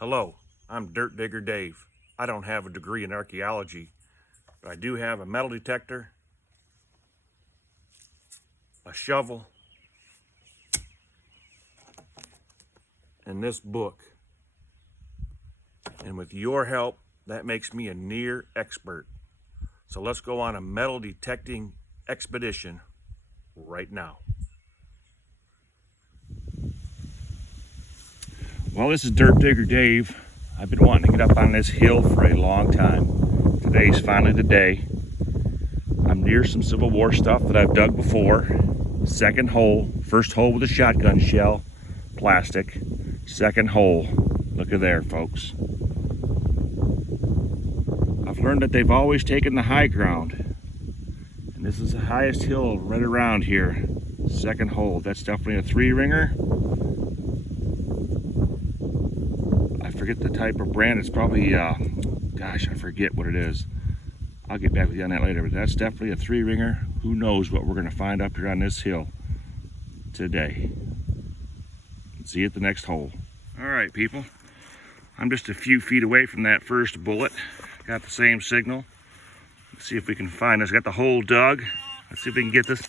Hello, I'm Dirt Digger Dave. I don't have a degree in archaeology, but I do have a metal detector, a shovel, and this book. And with your help, that makes me a near expert. So let's go on a metal detecting expedition right now. Well, this is Dirt Digger Dave. I've been wanting to get up on this hill for a long time. Today's finally the day. I'm near some Civil War stuff that I've dug before. Second hole, first hole with a shotgun shell, plastic. Second hole, look at there, folks. I've learned that they've always taken the high ground. And this is the highest hill right around here. Second hole, that's definitely a 3-ringer. I forget the type of brand. It's probably, gosh, I forget what it is. I'll get back with you on that later, but that's definitely a 3-ringer. Who knows what we're going to find up here on this hill today. See you at the next hole. All right, people. I'm just a few feet away from that first bullet. Got the same signal. Let's see if we can find this. Got the hole dug. Let's see if we can get this.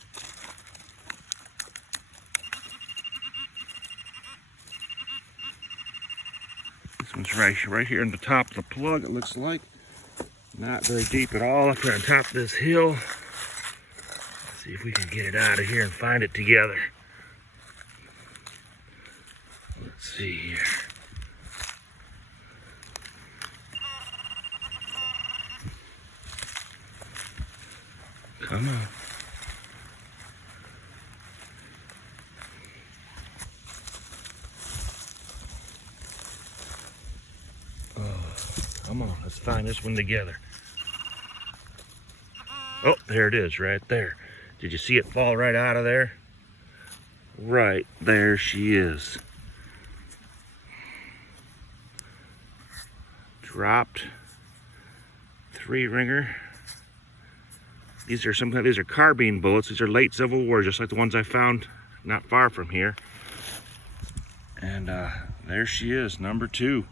This one's right here on the top of the plug, it looks like. Not very deep at all, up here on top of this hill. Let's see if we can get it out of here and find it together. Let's see here. Come on. Come on, let's find this one together. Oh, there it is, right there. Did you see it fall right out of there? Right there she is. Dropped. 3-ringer. These are carbine bullets. These are late Civil War, just like the ones I found not far from here. And there she is, number 2.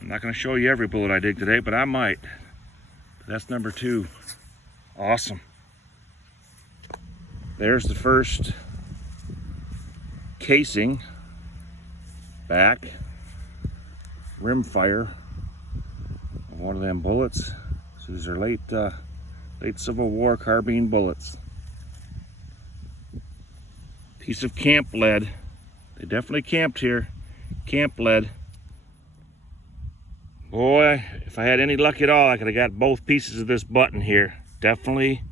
I'm not going to show you every bullet I dig today, but I might. That's number 2. Awesome. There's the first casing, back, rim fire of one of them bullets. So these are late Civil War carbine bullets. Piece of camp lead. They definitely camped here. Camp lead. Boy, if I had any luck at all, I could have got both pieces of this button here. Definitely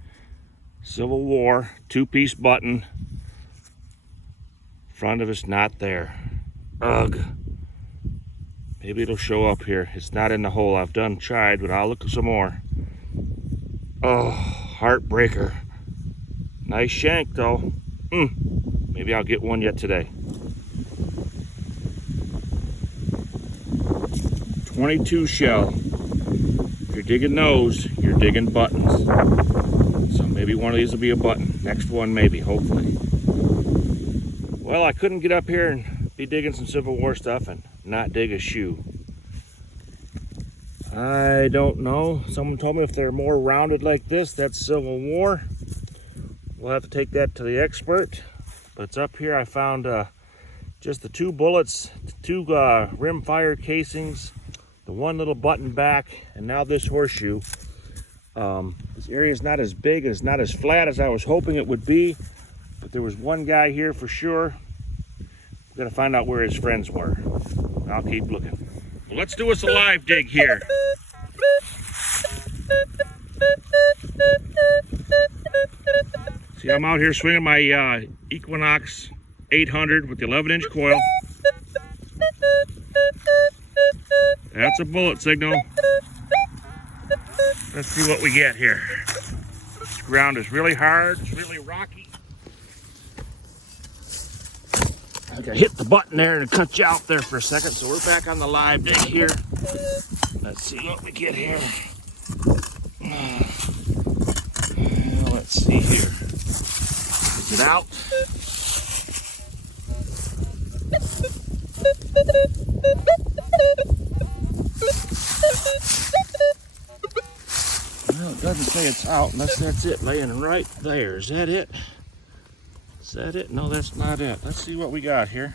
Civil War, 2-piece button. Front of it's not there. Ugh. Maybe it'll show up here. It's not in the hole. I've tried, but I'll look some more. Oh, heartbreaker. Nice shank though. Maybe I'll get one yet today. 22 shell. If you're digging those, you're digging buttons. So maybe one of these will be a button. Next one maybe, hopefully. Well, I couldn't get up here and be digging some Civil War stuff and not dig a shoe. I don't know. Someone told me if they're more rounded like this, that's Civil War. We'll have to take that to the expert. But it's up here. I found just the 2 bullets, 2 rim fire casings, the 1 little button back, and now this horseshoe. This area is not as big and it's not as flat as I was hoping it would be, but there was one guy here for sure. We're gonna find out where his friends were. I'll keep looking. Well, let's do us a live dig here. See, I'm out here swinging my Equinox 800 with the 11-inch coil. That's a bullet signal. Let's see what we get here. This ground is really hard, it's really rocky. I think I hit the button there and cut you out there for a second, so we're back on the live dig here. Let's see what we get here. Let's see here. Is it out? Well, it doesn't say it's out unless that's it laying right there. Is that it? Is that it? No, that's not it. Let's see what we got here.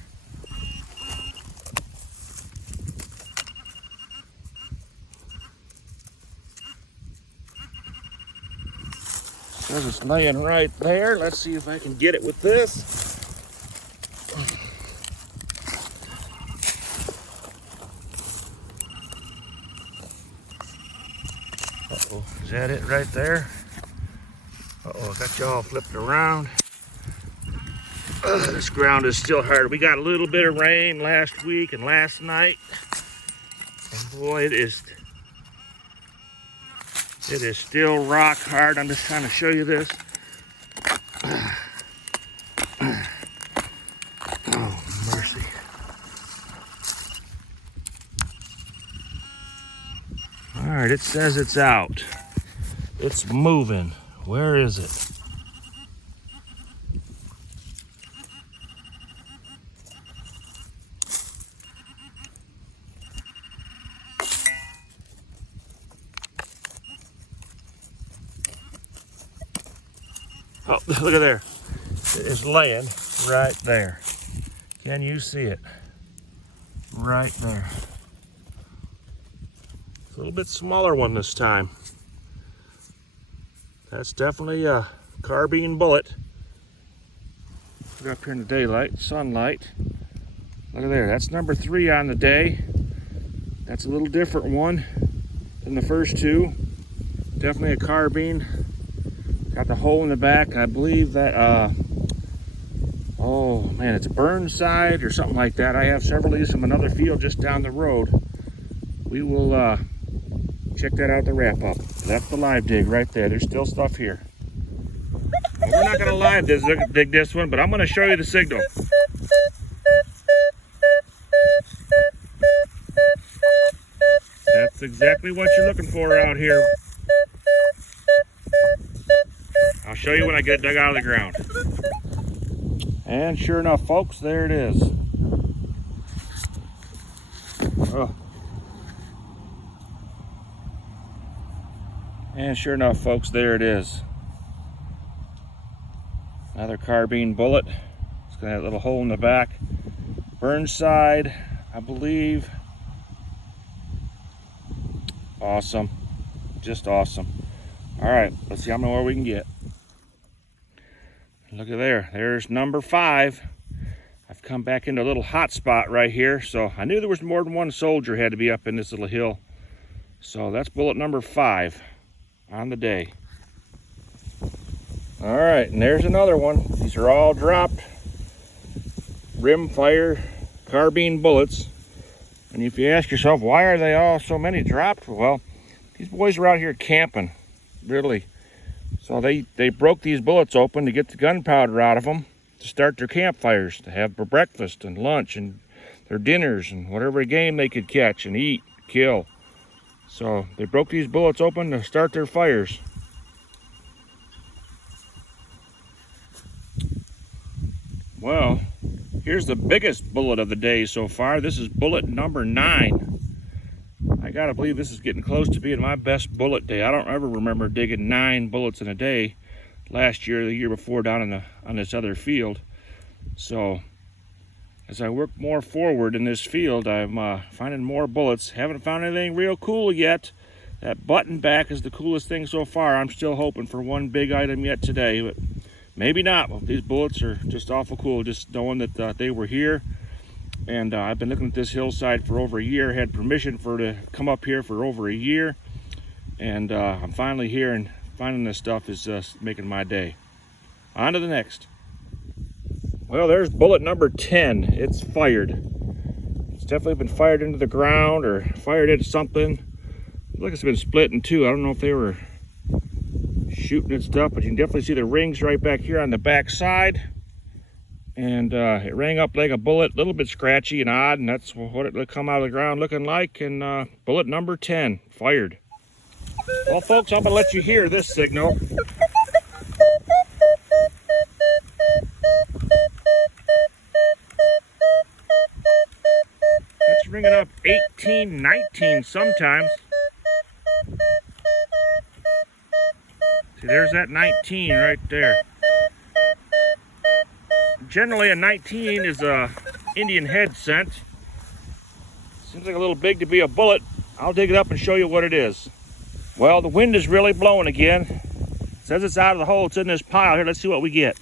Says it's laying right there. Let's see if I can get it with this. Uh-oh, is that it right there? Uh-oh, I got you all flipped around. This ground is still hard. We got a little bit of rain last week and last night. And boy, it is still rock hard. I'm just trying to show you this. Oh, mercy. All right, it says it's out. It's moving. Where is it? Oh, look at there. It is laying right there. Can you see it? Right there. It's a little bit smaller one this time. That's definitely a carbine bullet. Look up here in the daylight, sunlight. Look at there, that's number 3 on the day. That's a little different one than the first two. Definitely a carbine. Got the hole in the back. I believe that, oh man, it's Burnside or something like that. I have several of these from another field just down the road. We will check that out, the wrap up. That's the live dig right there. There's still stuff here. Well, we're not gonna live dig this one, but I'm gonna show you the signal. That's exactly what you're looking for out here. I'll show you when I get it dug out of the ground. And sure enough, folks, there it is. Oh. And sure enough, folks, there it is. Another carbine bullet. It's got that little hole in the back. Burnside, I believe. Awesome. Just awesome. All right, let's see how many more we can get. Look at there. There's number 5. I've come back into a little hot spot right here. So I knew there was more than one soldier had to be up in this little hill. So that's bullet number 5 on the day. All right, and there's another one. These are all dropped rimfire carbine bullets. And if you ask yourself, why are they all so many dropped? Well, these boys are out here camping, really. So they broke these bullets open to get the gunpowder out of them to start their campfires, to have for breakfast and lunch and their dinners and whatever game they could catch and eat, kill. So they broke these bullets open to start their fires. Well, here's the biggest bullet of the day so far. This is bullet number 9. I gotta believe this is getting close to being my best bullet day. I don't ever remember digging 9 bullets in a day last year or the year before down on this other field. So as I work more forward in this field, I'm finding more bullets. Haven't found anything real cool yet. That button back is the coolest thing so far. I'm still hoping for one big item yet today, but maybe not. Well, these bullets are just awful cool, just knowing that they were here. And I've been looking at this hillside for over a year. Had permission to come up here for over a year. And I'm finally here, and finding this stuff is making my day. On to the next. Well, there's bullet number 10. It's fired. It's definitely been fired into the ground or fired into something. Looks like it's been split in two. I don't know if they were shooting at stuff, but you can definitely see the rings right back here on the back side. And it rang up like a bullet, a little bit scratchy and odd, and that's what it come out of the ground looking like. And bullet number 10, fired. Well, folks, I'm gonna let you hear this signal. ringing up 18, 19 sometimes. See, there's that 19 right there. Generally, a 19 is a Indian head scent. Seems like a little big to be a bullet. I'll dig it up and show you what it is. Well, the wind is really blowing again. It says it's out of the hole. It's in this pile here. Let's see what we get.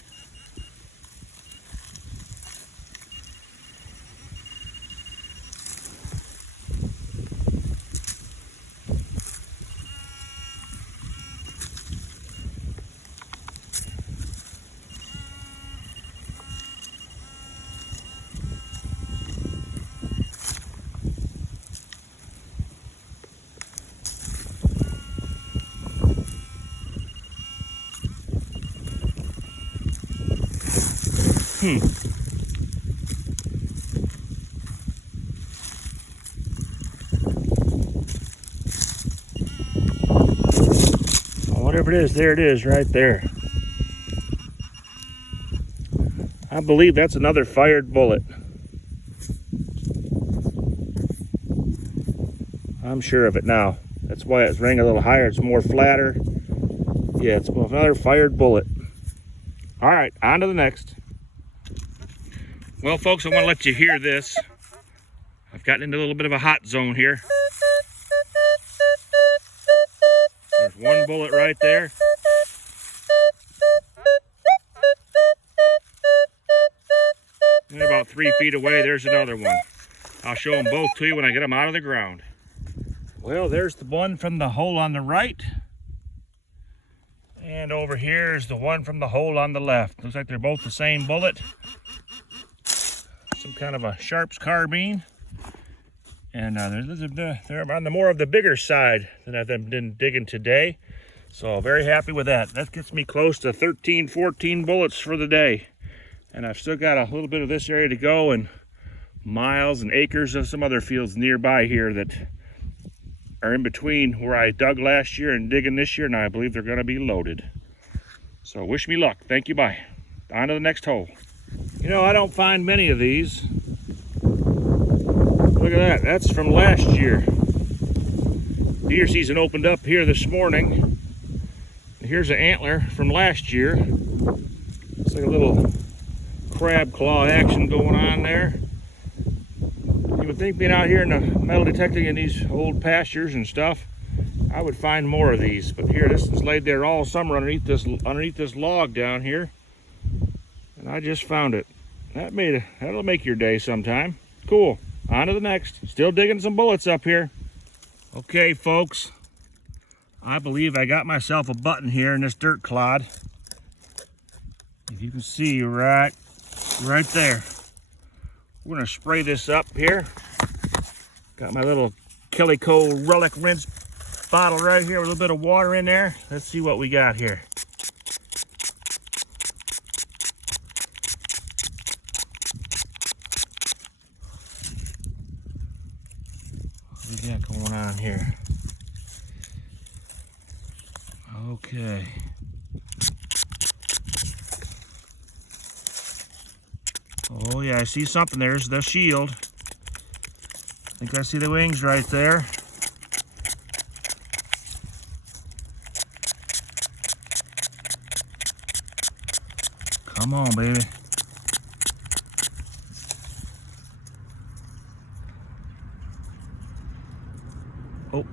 Well, whatever it is, there it is right there. I believe that's another fired bullet. I'm sure of it now. That's why it's ringing a little higher. It's more flatter. Yeah, it's another fired bullet. All right, on to the next. Well, folks, I want to let you hear this. I've gotten into a little bit of a hot zone here. There's one bullet right there. And about 3 feet away, there's another one. I'll show them both to you when I get them out of the ground. Well, there's the one from the hole on the right. And over here is the one from the hole on the left. Looks like they're both the same bullet. Some kind of a Sharps carbine. And they're on the more of the bigger side than I've been digging today. So very happy with that. That gets me close to 13, 14 bullets for the day. And I've still got a little bit of this area to go and miles and acres of some other fields nearby here that are in between where I dug last year and digging this year, and I believe they're going to be loaded. So wish me luck. Thank you. Bye. On to the next hole. You know, I don't find many of these. Look at that. That's from last year. Deer season opened up here this morning. And here's an antler from last year. It's like a little crab claw action going on there. You would think being out here in the metal detecting in these old pastures and stuff, I would find more of these. But here, this was laid there all summer underneath this log down here. And I just found it. That'll make your day sometime. Cool. On to the next. Still digging some bullets up here. Okay, folks. I believe I got myself a button here in this dirt clod. If you can see right there. We're gonna spray this up here. Got my little Killico relic rinse bottle right here with a little bit of water in there. Let's see what we got here. What we got going on here? Okay. Oh yeah, I see something. There's the shield. I think I see the wings right there. Come on, baby. Oh.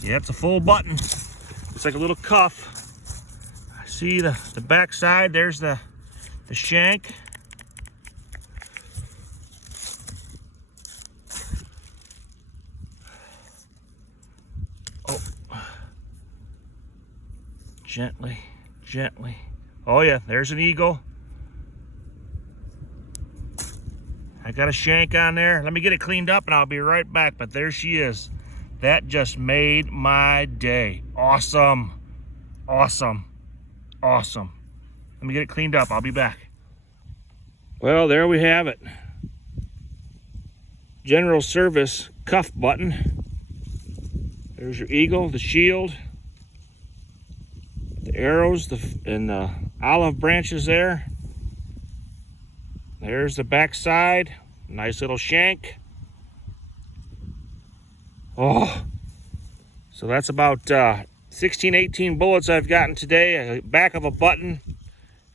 Yeah, it's a full button. It's like a little cuff. I see the back side. There's the shank. Oh. Gently, gently. Oh yeah, there's an eagle. I got a shank on there. Let me get it cleaned up and I'll be right back. But there she is. That just made my day. Awesome. Awesome. Awesome. Let me get it cleaned up. I'll be back. Well, there we have it. General service cuff button. There's your eagle, the shield, the arrows, and the olive branches there. There's the back side Nice little shank. Oh, so that's about 16, 18 bullets I've gotten today. Back of a button.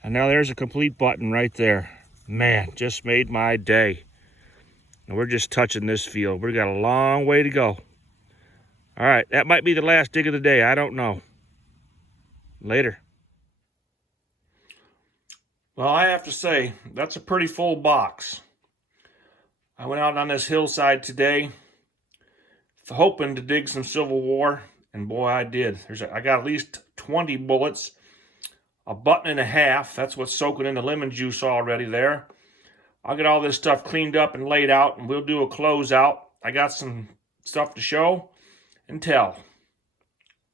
And now there's a complete button right there. Man, just made my day. And we're just touching this field. We've got a long way to go. All right, that might be the last dig of the day. I don't know. Later. Well, I have to say, that's a pretty full box. I went out on this hillside today hoping to dig some Civil War, and boy, I did. I got at least 20 bullets, a button and a half. That's what's soaking in the lemon juice already there. I'll get all this stuff cleaned up and laid out, and we'll do a closeout. I got some stuff to show and tell.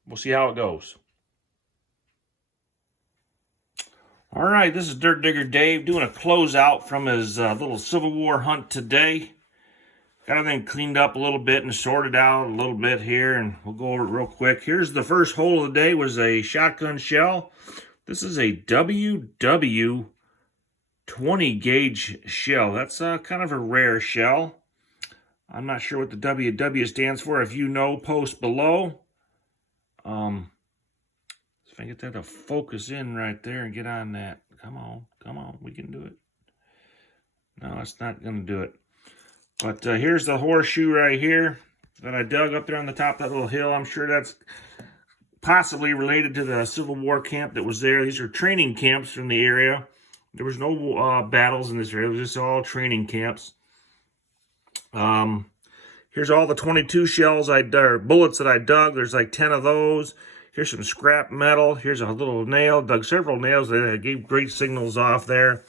We'll see how it goes. All right, this is Dirt Digger Dave doing a closeout from his little Civil War hunt today. Got everything cleaned up a little bit and sorted out a little bit here, and we'll go over it real quick. Here's the first hole of the day, was a shotgun shell. This is a WW 20 gauge shell. That's kind of a rare shell. I'm not sure what the WW stands for. If you know, post below. If I get that to focus in right there and get on that. Come on, we can do it. No, it's not going to do it. But here's the horseshoe right here that I dug up there on the top of that little hill. I'm sure that's possibly related to the Civil War camp that was there. These are training camps from the area. There was no battles in this area. It was just all training camps. Here's all the 22 shells or bullets that I dug. There's like 10 of those. Here's some scrap metal. Here's a little nail. Dug several nails that gave great signals off there.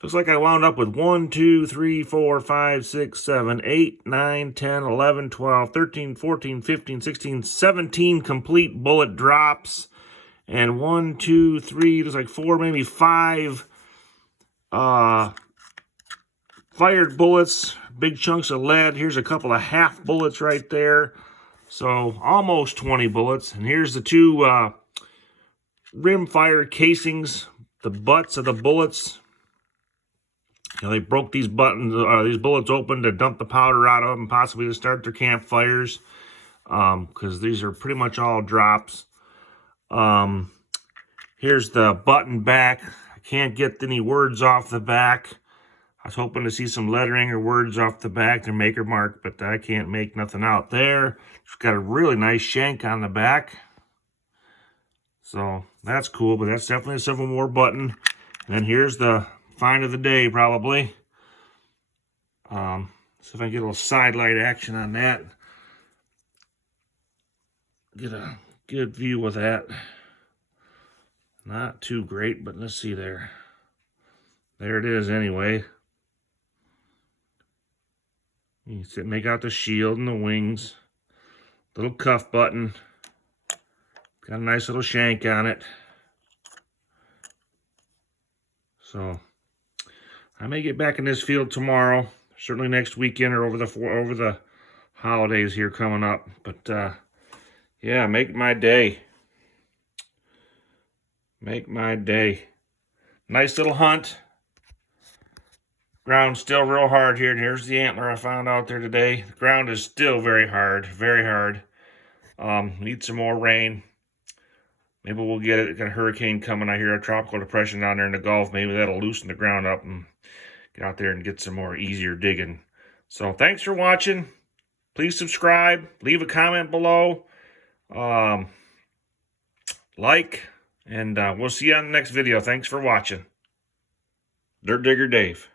Looks like I wound up with 1, 2, 3, 4, 5, 6, 7, 8, 9, 10, 11, 12, 13, 14, 15, 16, 17 complete bullet drops. And 1, 2, 3, there's like 4, maybe 5 fired bullets. Big chunks of lead. Here's a couple of half bullets right there. So almost 20 bullets. And here's the 2 rim-fire casings, the butts of the bullets. They broke these bullets open to dump the powder out of them, possibly to start their campfires, because these are pretty much all drops. Here's the button back. I can't get any words off the back. I was hoping to see some lettering or words off the back, their maker mark, but I can't make nothing out there. It's got a really nice shank on the back. So that's cool, but that's definitely a Civil War button. And then here's the find of the day, probably. See if I can get a little side light action on that. Get a good view with that. Not too great, but let's see there. There it is anyway. You can make out the shield and the wings. Little cuff button. Got a nice little shank on it. So I may get back in this field tomorrow, certainly next weekend or over the holidays here coming up. But yeah, make my day. Make my day. Nice little hunt. Ground's still real hard here. And here's the antler I found out there today. The ground is still very hard, very hard. Need some more rain. Maybe we'll get it. Got a hurricane coming. I hear a tropical depression down there in the Gulf. Maybe that'll loosen the ground up and get out there and get some more easier digging. So thanks for watching. Please subscribe. Leave a comment below. Like. And we'll see you on the next video. Thanks for watching. Dirt Digger Dave.